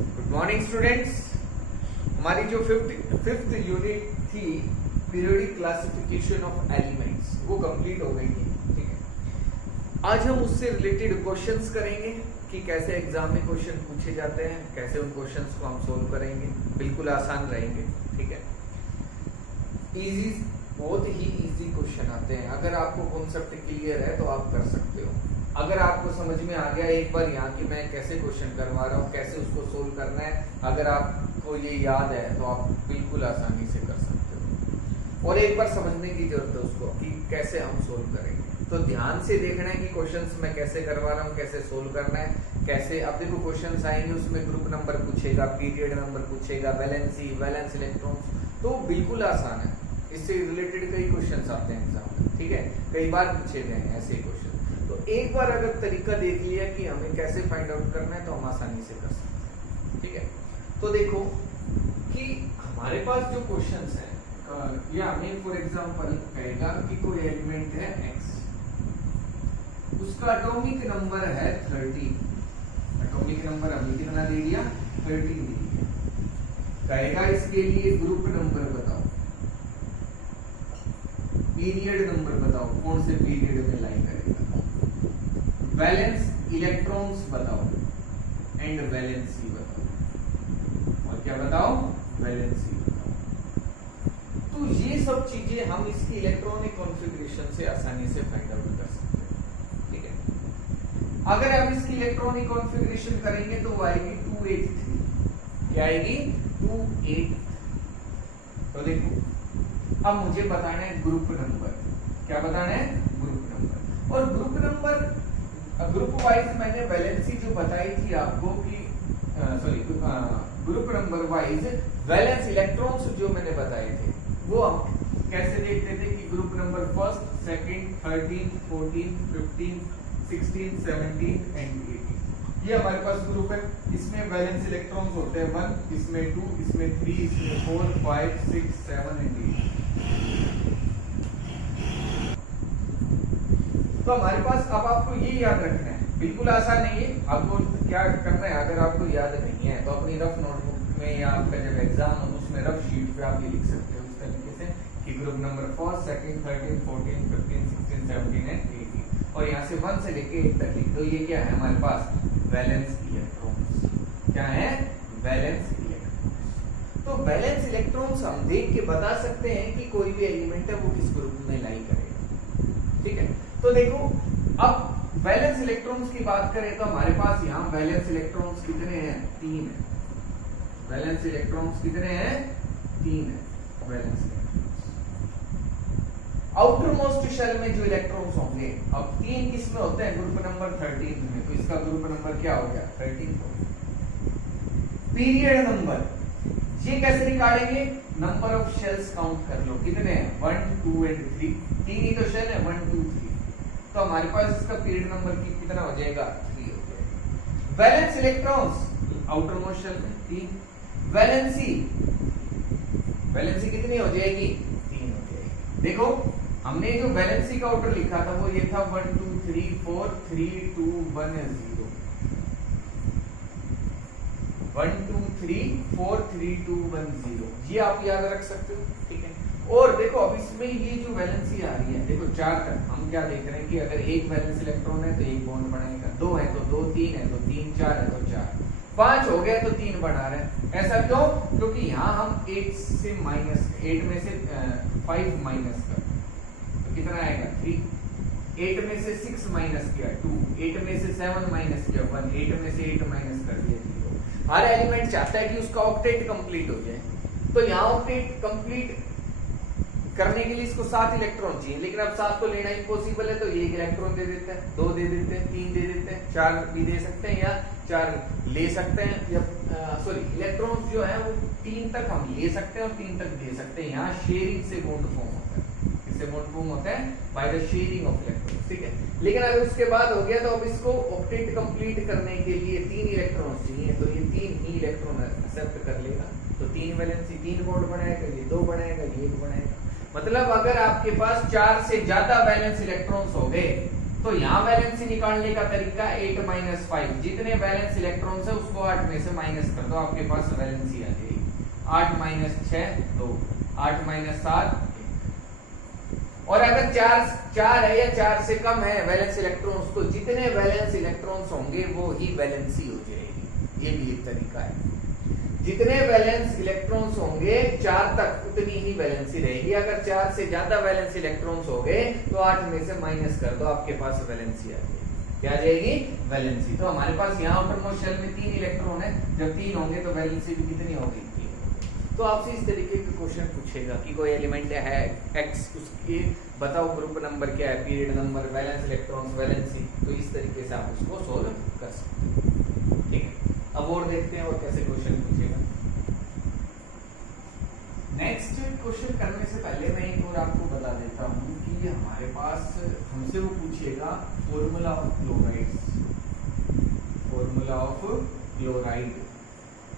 Good morning students. हमारी जो fifth unit थी पीरियोडिक क्लासिफिकेशन ऑफ एलिमेंट्स वो कंप्लीट हो गई थी। ठीक है, आज हम उससे रिलेटेड क्वेश्चंस करेंगे कि कैसे एग्जाम में क्वेश्चन पूछे जाते हैं, कैसे उन क्वेश्चंस को हम सोल्व करेंगे। बिल्कुल आसान रहेंगे। ठीक है, इजी, बहुत ही इजी क्वेश्चन आते हैं। अगर आपको कॉन्सेप्ट क्लियर है तो आप कर सकते हो। अगर आपको समझ में आ गया एक बार यहाँ की मैं कैसे क्वेश्चन करवा रहा हूँ, कैसे उसको सोल्व करना है, अगर आपको ये याद है तो आप बिल्कुल आसानी से कर सकते हो। और एक बार समझने की जरूरत है उसको कि कैसे हम सोल्व करेंगे। तो ध्यान से देखना है कि क्वेश्चंस मैं कैसे करवा रहा हूँ, कैसे सोल्व करना है, कैसे। अब देखो क्वेश्चंस आएंगे, उसमें ग्रुप नंबर पूछेगा, पीरियड नंबर पूछेगा, वैलेंसी, वैलेंस इलेक्ट्रॉन्स, तो बिल्कुल आसान है। इससे रिलेटेड कई क्वेश्चंस आते हैं एग्जाम में। ठीक है, कई बार पूछे गए हैं ऐसे क्वेश्चन। तो एक बार अगर तरीका देख लिया कि हमें कैसे फाइंड आउट करना है तो हम आसानी से कर सकते हैं। ठीक है, तो देखो कि हमारे पास जो क्वेश्चंस हैं, या हमें फॉर एग्जांपल कहेगा कि कोई एलिमेंट है x, उसका एटॉमिक नंबर है 13। एटॉमिक नंबर हमने कितना दे दिया? 13 दे दिया। कहेगा इसके लिए ग्रुप नंबर बताओ, पीरियड नंबर बताओ, कौन से पीरियड में लाई करेगा, वैलेंस इलेक्ट्रॉन्स बताओ एंड वैलेंसी बताओ। और क्या बताओ? वैलेंसी बताओ। तो ये सब चीजें हम इसकी इलेक्ट्रॉनिक कॉन्फ़िगरेशन से आसानी से फाइंड आउट कर सकते हैं। ठीक है, अगर हम इसकी इलेक्ट्रॉनिक कॉन्फ़िगरेशन करेंगे तो वो आएगी 283। क्या आएगी? 283। तो देखो अब मुझे बताना है ग्रुप नंबर। क्या बताना है? Group number. और ग्रुप नंबर ग्रुप वाइज मैंने वैलेंसी जो बताई थी आपको कि group number wise valence electrons जो मैंने बताए थे वो हम कैसे देखते थे कि group number first, second, 13, 14, 15, 16, 17 and 18। ये हमारे पास ग्रुप है। इसमें वैलेंस इलेक्ट्रॉन्स होते हैं 1, इसमें 2, इसमें 3, इसमें 4, 5, 6, 7 एंड 8। तो हमारे पास अब आपको ये याद रखना है, बिल्कुल आसान नहीं है। आपको क्या करना है, अगर आपको याद नहीं है तो अपनी रफ नोटबुक में या आपका जब एग्जाम हो उसमें रफ शीट पे आप ये लिख सकते हो इस तरीके से कि group number first, second, 13, 14, 15, 16, 17 and 18। और यहाँ से 1 से लेके 8 तक लिख दो। ये क्या है हमारे पास? Valence electrons. क्या है? Valence electrons. तो वैलेंस इलेक्ट्रॉन्स हम देख के बता सकते हैं कि कोई भी एलिमेंट है वो किस ग्रुप में लाई करेगा। ठीक है, तो देखो अब वैलेंस इलेक्ट्रॉन्स की बात करें तो हमारे पास यहाँ वैलेंस इलेक्ट्रॉन्स कितने हैं? 3 है। वैलेंस इलेक्ट्रॉन्स कितने हैं? 3 है valence electrons. Outermost shell में जो इलेक्ट्रॉन्स होंगे, अब 3 किसमें होते हैं? ग्रुप नंबर 13 में, तो इसका ग्रुप नंबर क्या हो गया? 13 हो गया। पीरियड नंबर ये कैसे निकालेंगे? नंबर ऑफ शेल्स काउंट कर लो, कितने हैं? 1, 2 एंड 3। 3 ही तो शेल है, 1, 2, 3। तो हमारे पास इसका पीरियड नंबर कितना हो जाएगा? 3 हो जाएगा। Valence electrons outermost shell में 3। वैलेंसी कितनी हो जाएगी? 3 हो जाएगी। देखो हमने जो वैलेंसी का आउटर लिखा था वो ये था 1, 2, 3, 4, 3, 2, 1 0। 1, 2, 3, 4, 3, 2, 1 0। ये आप याद रख सकते हो। ठीक है, और देखो अब इसमें ये जो वैलेंसी आ रही है, देखो 4 तक हम क्या देख रहे हैं कि अगर एक वैलेंस इलेक्ट्रॉन है तो एक बॉन्ड बनाएगा, 2 है तो 2, 3 है तो 3, 4 है तो 4, 5 हो गया तो 3 बना रहे हैं। ऐसा क्यों? क्योंकि यहाँ हम 8 से माइनस, 8 में से 5 माइनस कर, तो कितना आएगा? 3। 8 में से 6 माइनस किया 2, 8 में से 7 माइनस किया 1, 8 में से 8 माइनस कर दिया 0। हर एलिमेंट चाहता है कि उसका ऑक्टेट कंप्लीट हो जाए, तो यहाँ ऑक्टेट कंप्लीट करने के लिए इसको 7 इलेक्ट्रॉन चाहिए, लेकिन अब 7 को लेना इम्पॉसिबल है, तो ये 1 इलेक्ट्रॉन दे देते हैं, 2 दे देते हैं, 3 दे देते हैं, 4 भी दे सकते हैं या 4 ले सकते हैं, या इलेक्ट्रॉन्स जो है वो 3 तक हम ले सकते हैं और 3 तक दे सकते हैं। यहाँ शेयरिंग से बॉन्ड फॉर्म होता है। किससे बॉन्ड फॉर्म होता है? By the sharing of electrons. ठीक है, लेकिन अगर उसके बाद हो गया तो अब इसको ऑक्टेट कंप्लीट करने के लिए 3 इलेक्ट्रॉन चाहिए, तो ये 3 ही इलेक्ट्रॉन एक्सेप्ट कर लेगा, तो 3 वैलेंसी, 3 बॉन्ड बनाएगा, ये 2 बनाएगा, ये 1 बनाएगा। मतलब अगर आपके पास 4 से ज्यादा वैलेंस इलेक्ट्रॉन्स हो गए तो यहाँ वैलेंसी निकालने का तरीका 8 - 5, जितने वैलेंस इलेक्ट्रॉन्स है उसको 8 में से माइनस कर दो, आपके पास वैलेंसी आ जाएगी। 8 - 6 2, 8 - 7 1। और अगर 4 है या 4 से कम है वैलेंस इलेक्ट्रॉन्स, तो जितने वैलेंस इलेक्ट्रॉन्स होंगे वो ही वैलेंसी हो जाएगी। ये भी एक तरीका है। जितने वैलेंस इलेक्ट्रॉन्स होंगे 4 तक उतनी ही वैलेंसी रहेगी। अगर 4 से ज्यादा वैलेंस इलेक्ट्रॉन्स हो गए तो 8 में से माइनस कर दो, आपके पास वैलेंसी आ जाएगी। क्या आ जाएगी? वैलेंसी। तो हमारे पास यहाँ आउटरमोस्ट शेल में 3 इलेक्ट्रॉन है, जब 3 होंगे तो वैलेंसी भी कितनी होगी? 3। तो आपसे इस तरीके के क्वेश्चन पूछेगा कि कोई एलिमेंट है x, उसके बताओ ग्रुप नंबर क्या है, period number, valence electrons, valency. तो इस तरीके से आप उसको सोल्व कर सकते हैं। ठीक है, अब और देखते हैं और कैसे क्वेश्चन पूछेगा। नेक्स्ट क्वेश्चन करने से पहले मैं एक और आपको बता देता हूँ कि हमारे पास हमसे वो पूछेगा formula of chloride. Formula of chloride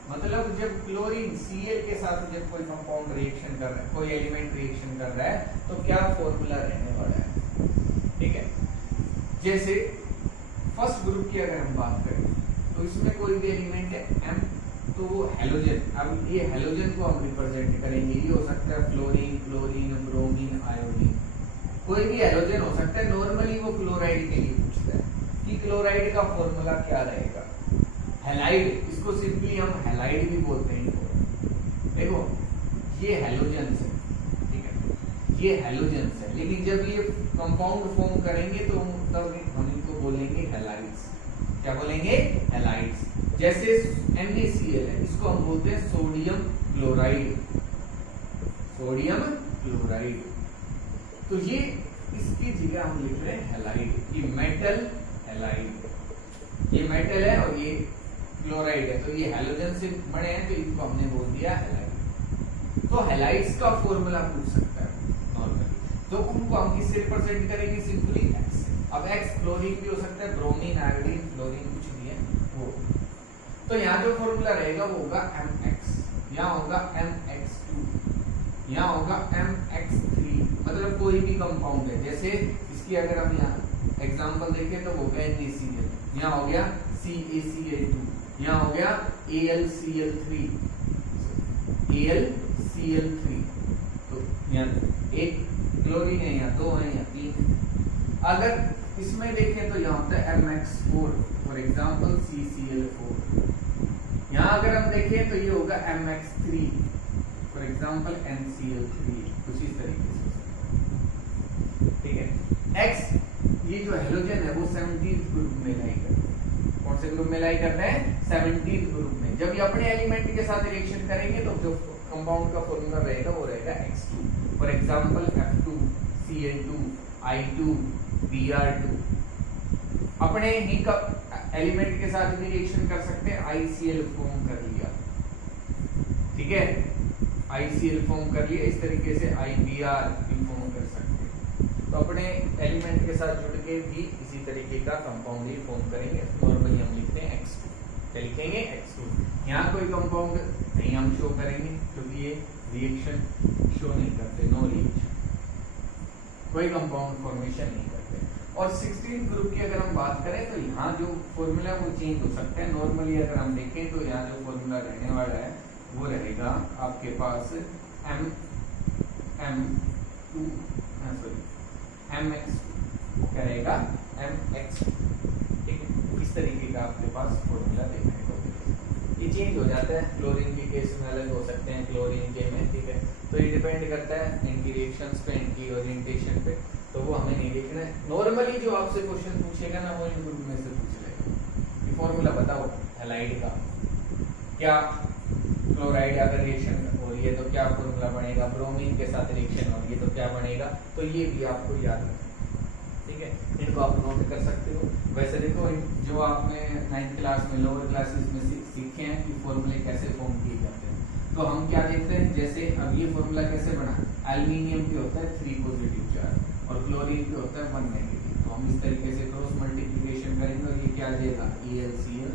मतलब जब क्लोरीन Cl के साथ जब कोई कंपाउंड रिएक्शन कर रहा है, कोई एलिमेंट रिएक्शन कर रहा है, तो क्या फॉर्मूला रहने वाला है। ठीक है, जैसे फर्स्ट ग्रुप की अगर हम बात करें तो इसमें कोई भी एलिमेंट है M, तो वो हेलोजन। अब ये हेलोजन को हम रिप्रेजेंट करेंगे, ये हो सकता है फ्लोरीन, क्लोरीन, ब्रोमीन, आयोडीन, कोई भी हेलोजन हो सकता है। नॉर्मली वो क्लोराइड के लिए पूछता है कि क्लोराइड का फॉर्मूला क्या रहेगा। हैलाइड, इसको सिंपली हम हैलाइड भी बोलते हैं। देखो ये हेलोजन है, ठीक है, ये हेलोजन है, लेकिन जब ये कंपाउंड फॉर्म करेंगे तो तब हम इनको बोलेंगे हैलाइड्स। क्या बोलेंगे? हैलाइड्स। जैसे NaCl है, इसको हम बोलते हैं सोडियम क्लोराइड। सोडियम क्लोराइड, तो ये इसकी जगह हम लिख रहे हैं हैलाइड। ये मेटल हैलाइड, ये मेटल है और ये क्लोराइड है, तो ये हैलोजन से बने हैं, तो इनको हमने बोल दिया हैलाइड। तो हैलाइड्स का फॉर्मूला पूछ सकता है नॉर्मली, तो उनको हम किससे रिप्रेजेंट करेंगे? सिंपली X से। अब X क्लोरीन भी हो सकता है, ब्रोमीन, आयोडीन, फ्लोरीन, कुछ भी है वो। तो यहाँ जो फॉर्मूला रहेगा वो होगा Mx, यहाँ होगा Mx2, यहाँ होगा Mx3। मतलब कोई भी कंपाउंड है, जैसे इसकी अगर हम यहाँ एग्जांपल देखें तो वो NaCl, यहाँ हो गया CaCl2, यहाँ हो गया AlCl3, AlCl3। तो यहाँ एक क्लोरीन है, यहाँ 2 है, यहाँ 3। अगर इसमें देखें तो यहाँ होता है Mx4, फॉर एग्जाम्पल CCl4। यहाँ अगर हम देखें तो ये होगा Mx3, फॉर एग्जाम्पल NCl3। कुछ इस तरीके से, ठीक है। X, ये जो हेलोजन है वो 17th ग्रुप में लाई करता है। कौन से ग्रुप में लाई करता है? 17th ग्रुप में। जब ये अपने एलिमेंट के साथ रिएक्शन करेंगे तो जो कंपाउंड का फॉर्मूला रहेगा वो रहेगा X2, for example F2, Cl2, I2, Br2। अपने ही का एलिमेंट के साथ भी रिएक्शन कर सकते हैं। ICl फॉर्म कर लिया, ठीक है, ICl फॉर्म कर लिया, इस तरीके से IBr भी फॉर्म कर सकते हैं। तो अपने एलिमेंट के साथ जुड़ के भी इसी तरीके का कंपाउंड ही फॉर्म करेंगे। नॉर्मली हम लिखते हैं X2, क्या लिखेंगे? X2। यहाँ कोई कंपाउंड नहीं हम शो करेंगे क्योंकि ये रिएक्शन शो नहीं करते, नो रिएक्शन, कोई कंपाउंड फॉर्मेशन नहीं करते। और 16th ग्रुप की अगर हम बात करें तो यहाँ जो फॉर्मूला वो चेंज हो सकता है। नॉर्मली अगर हम देखें तो यहाँ जो फॉर्मूला रहने वाला है वो रहेगा आपके पास Mx2, क्या रहेगा? Mx, ठीक है। इस तरीके का आपके पास फॉर्मूला देखने को मिलेगा। ये चेंज हो जाता है, क्लोरीन के केस में अलग हो सकते हैं, क्लोरीन के में, ठीक है। तो ये डिपेंड करता है इनकी रिएक्शंस पे, इनकी ओरिएंटेशन पे, तो वो हमें नहीं देखना है। नॉर्मली जो आपसे क्वेश्चन पूछेगा ना वो इन ग्रुप में से पूछ लेगा कि फॉर्मूला बताओ हैलाइड का। क्या क्लोराइड अगर रिएक्शन हो रही है तो क्या फॉर्मूला बनेगा? ब्रोमीन के साथ रिएक्शन हो रही है तो क्या बनेगा? तो ये भी आपको याद रखना, ठीक है। इनको आप नोट कर सकते हो। वैसे देखो जो आपने 9th क्लास में, लोअर क्लासेस में सीखे हैं कि फॉर्मूले कैसे फॉर्म किए जाते हैं, तो हम क्या देखते हैं, जैसे अब ये फॉर्मूला कैसे बना? एल्युमिनियम पे होता है 3 पॉजिटिव चार्ज और क्लोरीन पे होता है 1 नेगेटिव। तो हम इस तरीके से क्रॉस मल्टीप्लिकेशन करेंगे और ये क्या आ जाएगा? AlCl।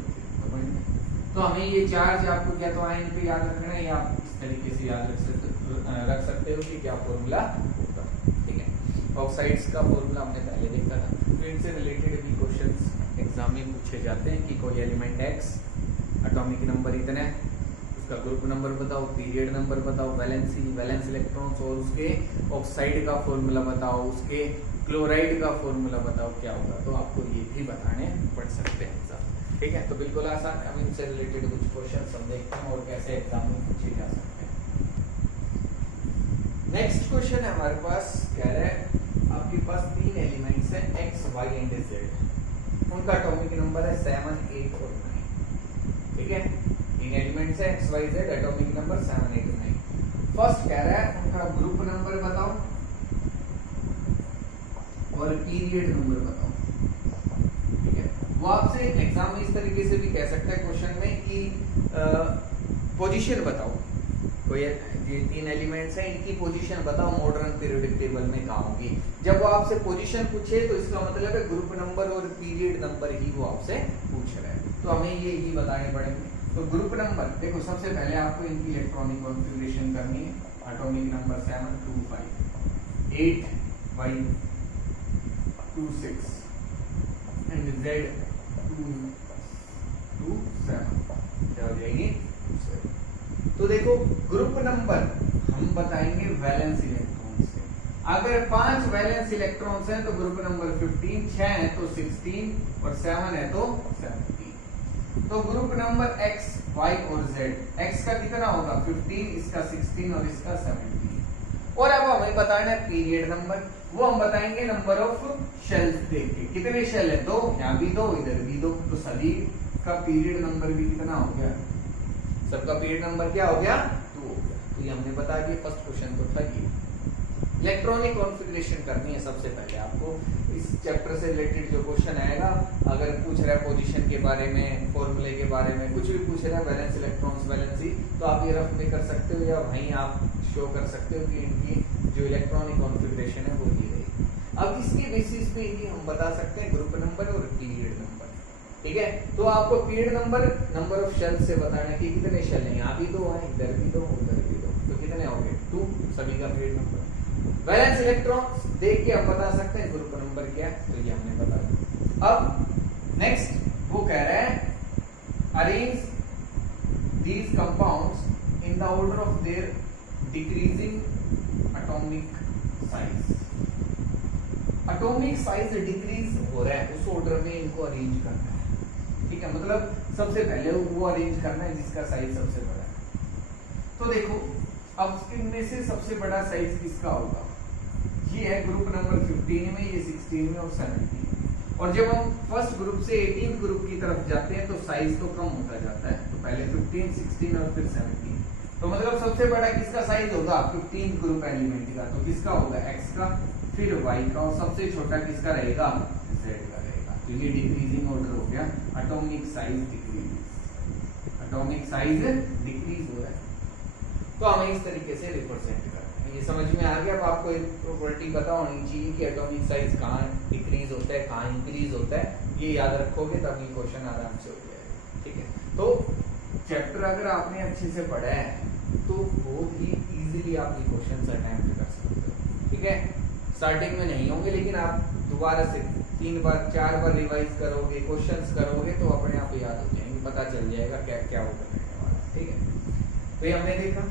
तो हमें ये चार्ज आपको क्या तो आयन पे याद रखना है, या आप इस तरीके से याद रख सकते हो कि क्या फॉर्मूला होगा, ठीक है। ऑक्साइड्स का फॉर्मूला हमने पहले देखा था। तो इनसे रिलेटेड भी क्वेश्चंस एग्जाम में पूछे जाते हैं कि कोई एलिमेंट एक्स, एटॉमिक नंबर इतना है, उसका ग्रुप नंबर बताओ, पीरियड नंबर बताओ, वैलेंस इलेक्ट्रॉन्स और उसके ऑक्साइड का फॉर्मूला बताओ, उसके क्लोराइड का फॉर्मूला बताओ क्या होगा। तो आपको ये भी बताने पड़ सकते हैं एग्जाम, ठीक है। तो बिल्कुल आसान, हम इनसे रिलेटेड कुछ क्वेश्चन हम देखते हैं और कैसे एग्जाम में पूछे जा सकते हैं। नेक्स्ट क्वेश्चन है हमारे पास, कह रहा है आपके पास 3 एलिमेंट्स हैं एक्स, वाई एंड जेड, उनका एटॉमिक नंबर है 7, 8 और 9, ठीक है। 3 एलिमेंट्स हैं X, Y, Z, atomic number 7, 8 और 9। फर्स्ट कह रहा है उनका ग्रुप नंबर बताओ और पीरियड नंबर बताओ, ठीक है। वो आपसे एग्जाम में इस तरीके से भी कह सकता है क्वेश्चन में कि पोजीशन बताओ, कोई ये 3 एलिमेंट्स हैं इनकी पोजीशन बताओ मॉडर्न पीरियोडिक टेबल में कहाँ होगी। जब वो आपसे पोजीशन पूछे तो इसका मतलब है ग्रुप नंबर और पीरियड नंबर ही वो आपसे पूछ रहा है, तो हमें ये ही बताने पड़ेंगे। तो ग्रुप नंबर देखो, सबसे पहले आपको इनकी इलेक्ट्रॉनिक कॉन्फ़िगरेशन करनी है। Atomic number 7, 2, 5, 8, Y 2, 6 and Z 2, 2, 7, क्या हो जाएगी 2, 7। तो देखो ग्रुप नंबर हम बताएंगे वैलेंस इलेक्ट्रॉन से। अगर 5 वैलेंस इलेक्ट्रॉन्स हैं तो ग्रुप नंबर 15, 6 है तो 16 और 7 है तो 17। तो ग्रुप नंबर x, y और z, x का कितना होगा 15, इसका 16 और इसका 17। और अब हमें बताना है पीरियड नंबर, वो हम बताएंगे नंबर ऑफ शेल्स देख के। कितने शेल है 2, यहाँ भी 2, इधर भी 2, तो सभी का पीरियड नंबर भी कितना हो गया, सबका पीरियड नंबर क्या हो गया 2 हो गया। तो ये हमने बता दिया, फर्स्ट क्वेश्चन तो था ये। इलेक्ट्रॉनिक कॉन्फ़िगरेशन करनी है सबसे पहले आपको। इस चैप्टर से रिलेटेड जो क्वेश्चन आएगा, अगर पूछ रहा है पोजीशन के बारे में, फॉर्मूले के बारे में, कुछ भी पूछ रहा है, वैलेंस इलेक्ट्रॉन्स वैलेंसी, तो आप ये रफ में कर सकते हो या वहीं आप शो कर सकते हो कि इनकी जो इलेक्ट्रॉनिक कॉन्फ़िगरेशन है वो ये रहेगी। अब इसके बेसिस पे ही हम बता सकते हैं ग्रुप नंबर और पीरियड नंबर, ठीक है। तो आपको period number, number of shell से बताना है कि कितने शेल हैं, यहाँ भी 2 हैं, इधर भी 2, उधर भी 2, तो कितने हो गए 2, सभी का पीरियड नंबर। वैलेंस इलेक्ट्रॉन्स देख के हम बता सकते हैं ग्रुप नंबर क्या है, तो ये हमने बता दिया। अब नेक्स्ट वो कह रहा है arrange these compounds in the order of their decreasing atomic size. Atomic size decrease हो रहा है, उस ऑर्डर में इनको अरेंज करना है, ठीक है। मतलब सबसे पहले वो अरेंज करना है जिसका साइज सबसे बड़ा है। तो देखो अब इनमें से सबसे बड़ा साइज किसका होगा, ये है ग्रुप नंबर 15 में, ये 16 में और 17 में। और जब हम फर्स्ट ग्रुप से 18 ग्रुप की तरफ जाते हैं तो साइज तो कम होता जाता है, तो पहले 15, 16 और फिर 17। तो मतलब सबसे बड़ा किसका साइज होगा 15 ग्रुप एलिमेंट का, तो किसका होगा x का, फिर y का, और सबसे छोटा किसका रहेगा z का रहेगा। तो ये डिक्रीजिंग ऑर्डर हो गया, atomic size decrease, atomic size decrease हो रहा है। तो हमें इस तरीके से रिप्रेजेंट करना है। ये समझ में आ गया। अब आपको एक प्रॉपर्टी पता होनी चाहिए कि एटॉमिक साइज कहाँ डिक्रीज होता है, कहाँ इंक्रीज होता है, ये याद रखोगे तब ये क्वेश्चन आराम से हो जाएगा, ठीक है। तो चैप्टर अगर आपने अच्छे से पढ़ा है तो बहुत ही इजीली आप ये क्वेश्चन अटेम्प्ट कर सकते हो, ठीक है। स्टार्टिंग में नहीं होंगे, लेकिन आप दोबारा से 3 बार 4 बार रिवाइज करोगे, क्वेश्चंस करोगे तो अपने आप याद हो जाएंगे, पता चल जाएगा क्या क्या होगा करने वाला, ठीक है। तो ये हमने देखा।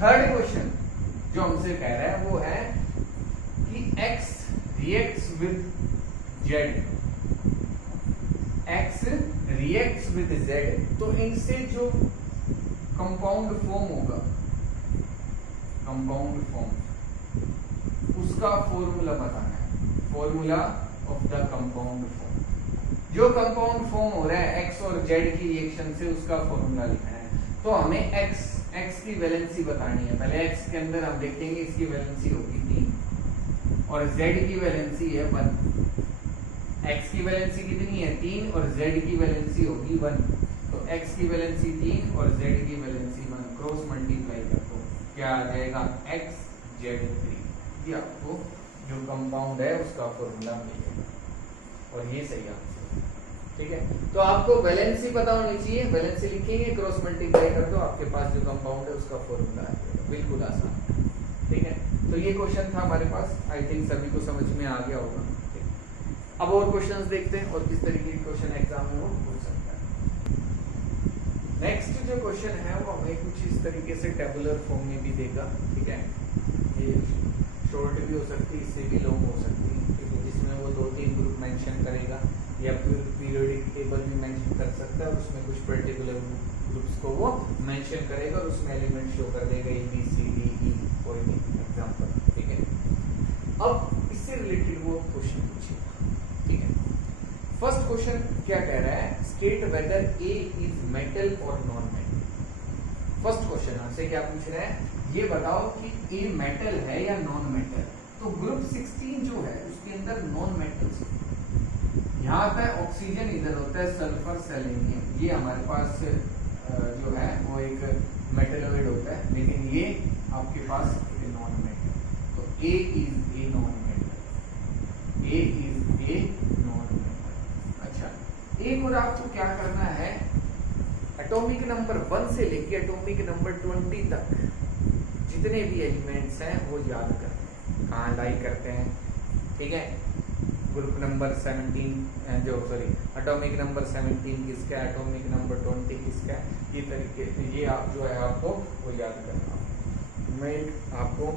थर्ड क्वेश्चन जो हमसे कह रहा है वो है कि x reacts with z, x reacts with z, तो इनसे जो कंपाउंड फॉर्म होगा, कंपाउंड फॉर्म, उसका फॉर्मूला बताना है, formula of the compound form. जो कंपाउंड फॉर्म हो रहा है x और z की रिएक्शन से, उसका फॉर्मूला लिखना है। तो हमें x की वैलेंसी बतानी है। पहले x के अंदर हम देखेंगे, इसकी वैलेंसी होगी 3 और z की वैलेंसी है 1। x की वैलेंसी कितनी है 3 और z की वैलेंसी होगी 1। तो x की वैलेंसी 3 और z की वैलेंसी 1, क्रॉस मल्टीप्लाई कर दो, क्या आ जाएगा XZ3। ये आपको जो कंपाउंड है उसका फॉर्मूला मिलेगा और ये सही आंसर, ठीक है। तो आपको वैलेंसी पता होनी चाहिए, वैलेंसी लिखेंगे, क्रॉस मल्टीप्लाई कर दो, आपके पास जो कंपाउंड है उसका फॉर्मूला आ जाएगा, बिल्कुल आसान। ठीक है, तो ये क्वेश्चन था हमारे पास, आई थिंक सभी को समझ में आ गया होगा। अब और क्वेश्चंस देखते हैं और किस तरीके के क्वेश्चन एग्जाम में वो पूछ सकता है। नेक्स्ट जो क्वेश्चन है वो हमें कुछ इस तरीके से टेबुलर फॉर्म में भी देगा, ठीक है, ये शॉर्ट भी हो सकती है, इससे भी लॉन्ग हो सकती है, ठीक है, जिसमें वो 2-3 ग्रुप मेंशन करेगा या फिर पीरियोडिक टेबल भी मेंशन कर सकता है और उसमें कुछ पर्टिकुलर ग्रुप्स को वो मेंशन करेगा और उसमें एलिमेंट शो कर देगा A B C D E, कोई भी एग्जांपल, ठीक है। अब इससे रिलेटेड वो क्वेश्चन पूछेगा, ठीक है। फर्स्ट क्वेश्चन क्या कह रहा है, state whether A is metal और नॉन मेटल। फर्स्ट क्वेश्चन आपसे क्या पूछ रहा है, ये बताओ कि ए मेटल है या नॉन मेटल। तो ग्रुप 16 जो है उसके अंदर नॉन मेटल्स, यहाँ आता है ऑक्सीजन, इधर होता है सल्फर सेलेनियम, ये हमारे पास जो है वो एक मेटलोइड होता है, लेकिन ये आपके पास एक नॉन मेटल। तो A is a non metal, A is a non metal. अच्छा, एक और आपको क्या करना है, एटॉमिक नंबर 1 से लेके एटॉमिक नंबर 20 तक जितने भी एलिमेंट्स हैं वो याद करते हैं, कहाँ लाई करते हैं, ठीक है। ग्रुप नंबर 17 जो सॉरी एटॉमिक नंबर 17 किसका है, एटॉमिक नंबर 20 किसका है, ये तरीके ये आप जो है आपको वो याद करना। मैं आपको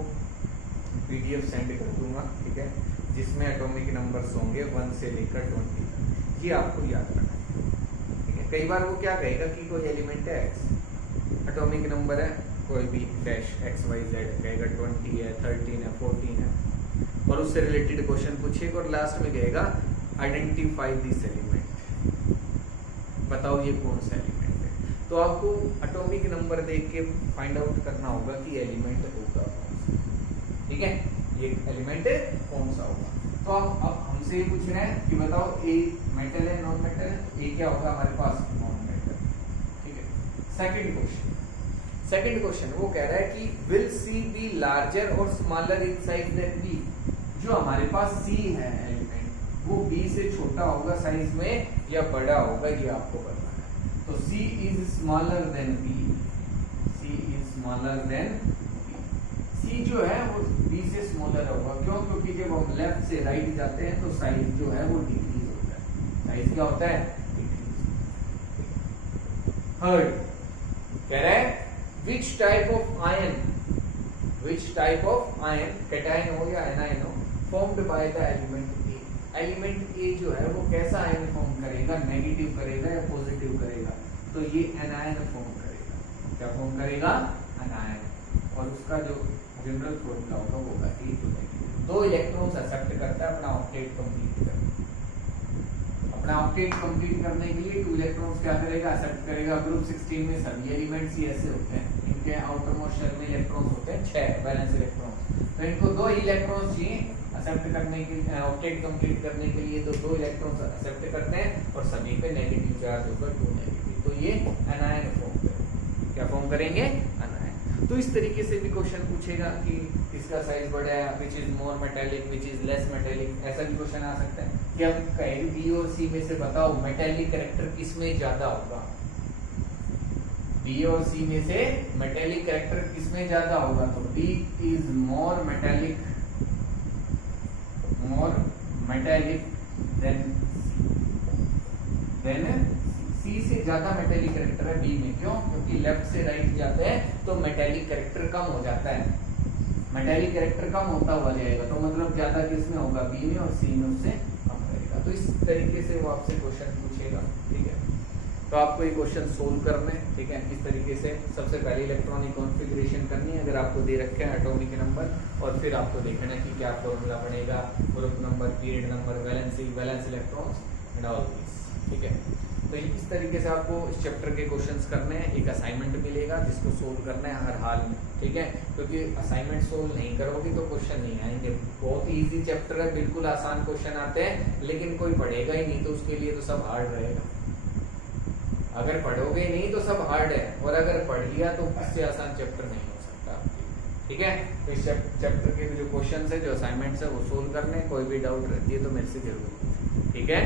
PDF सेंड कर दूंगा, ठीक है, जिसमें एटॉमिक नंबर्स होंगे 1 से लेकर 20 तक, ये आपको याद रखना है, ठीक है। कई बार वो क्या कहेगा कि कोई एलिमेंट है X, एटॉमिक नंबर है कोई भी डैश XYZ कहेगा, 20 है, 13 है, 14 है, और उससे रिलेटेड क्वेश्चन पूछेगा और लास्ट में कहेगा आइडेंटिफाई दिस एलिमेंट, बताओ ये कौन सा एलिमेंट है। तो आपको एटॉमिक नंबर देख के फाइंड आउट करना होगा कि एलिमेंट होगा कौन सा, ठीक है, ये एलिमेंट कौन सा होगा। तो अब हमसे ये पूछ रहे हैं कि बताओ ए मेटल है नॉन मेटल है, ए क्या होगा हमारे पास, नॉन मेटल, ठीक है। सेकंड क्वेश्चन वो कह रहा है कि विल सी बी लार्जर और smaller in size than B. जो हमारे पास सी है एलिमेंट वो बी से छोटा होगा साइज में या बड़ा होगा, ये आपको बताना है। तो C is smaller than B, C is smaller than B. C जो है वो बी से स्मॉलर होगा, क्यों, क्योंकि जब हम लेफ्ट से राइट जाते हैं तो साइज जो है वो डिक्रीज होता है, साइज क्या होता है, डिक्रीज। थर्ड कह रहा है which type of ion cation हो या एनायन हो formed by the element A। Element A जो है वो कैसा आयन फॉर्म करेगा, नेगेटिव करेगा या पॉजिटिव करेगा, तो ये एनायन फॉर्म करेगा। क्या फॉर्म करेगा, एनायन, और उसका जो जनरल फॉर्मूला होगा वो होगा A2। 2 इलेक्ट्रॉन्स एक्सेप्ट करता है अपना ऑक्टेट कंप्लीट करने, अपना ऑक्टेट कंप्लीट करने के लिए 2 इलेक्ट्रॉन्स क्या करेगा, एक्सेप्ट करेगा। ग्रुप 16 में सभी एलिमेंट्स ही ऐसे होते हैं, इनके आउटर मोस्ट शेल में इलेक्ट्रॉन्स होते हैं 6 बैलेंस इलेक्ट्रॉन्स, तो इनको 2 इलेक्ट्रॉन्स चाहिए एक्सेप्ट करने के लिए, ऑक्टेट कंप्लीट करने के लिए, तो 2 इलेक्ट्रॉन्स एक्सेप्ट करते हैं और सभी पे नेगेटिव चार्ज होगा 2 नेगेटिव, तो ये एनायन फॉर्म करेंगे। क्या फॉर्म करेंगे, एनायन। तो इस तरीके से भी क्वेश्चन पूछेगा कि इसका साइज बड़ा है, which is more metallic, which is less metallic, ऐसा भी क्वेश्चन आ सकता है कि हम कहें बी और सी में से बताओ मेटेलिक कैरेक्टर किसमें ज्यादा होगा, बी और सी में से मेटेलिक कैरेक्टर किसमें ज्यादा होगा, तो B is more metallic than C से ज्यादा मेटेलिक कैरेक्टर है बी में, क्यों, क्योंकि लेफ्ट से राइट जाते हैं तो मेटेलिक कैरेक्टर कम हो जाता है, मेटेलिक कैरेक्टर कम होता हुआ जाएगा, तो मतलब ज्यादा किसमें होगा, बी में, और सी में उससे कम रहेगा। तो इस तरीके से वो आपसे क्वेश्चन पूछेगा, ठीक है। तो आपको ये क्वेश्चन सोल्व करने, ठीक है, इस तरीके से सबसे पहले इलेक्ट्रॉनिक कॉन्फ़िगरेशन करनी है, अगर आपको दे रखे हैं एटॉमिक नंबर, और फिर आपको देखना है कि क्या फॉर्मूला बनेगा, group number, period number, valence electrons and all this, ठीक है। तो इस तरीके से आपको इस चैप्टर के क्वेश्चंस करने हैं, एक असाइनमेंट मिलेगा जिसको सोल्व करना है हर हाल में, ठीक है, क्योंकि असाइनमेंट सोल्व नहीं करोगे तो क्वेश्चन नहीं आएंगे। बहुत इजी चैप्टर है, बिल्कुल आसान क्वेश्चन आते हैं, लेकिन कोई पढ़ेगा ही नहीं तो उसके लिए तो सब हार्ड रहेगा। अगर पढ़ोगे नहीं तो सब हार्ड है, और अगर पढ़ लिया तो इससे आसान चैप्टर नहीं हो सकता आपके, ठीक है। तो इस चैप्टर के जो क्वेश्चन है, जो असाइनमेंट्स है, वो सोल्व करने, कोई भी डाउट रहती है तो मेरे से जरूर पूछो, ठीक है।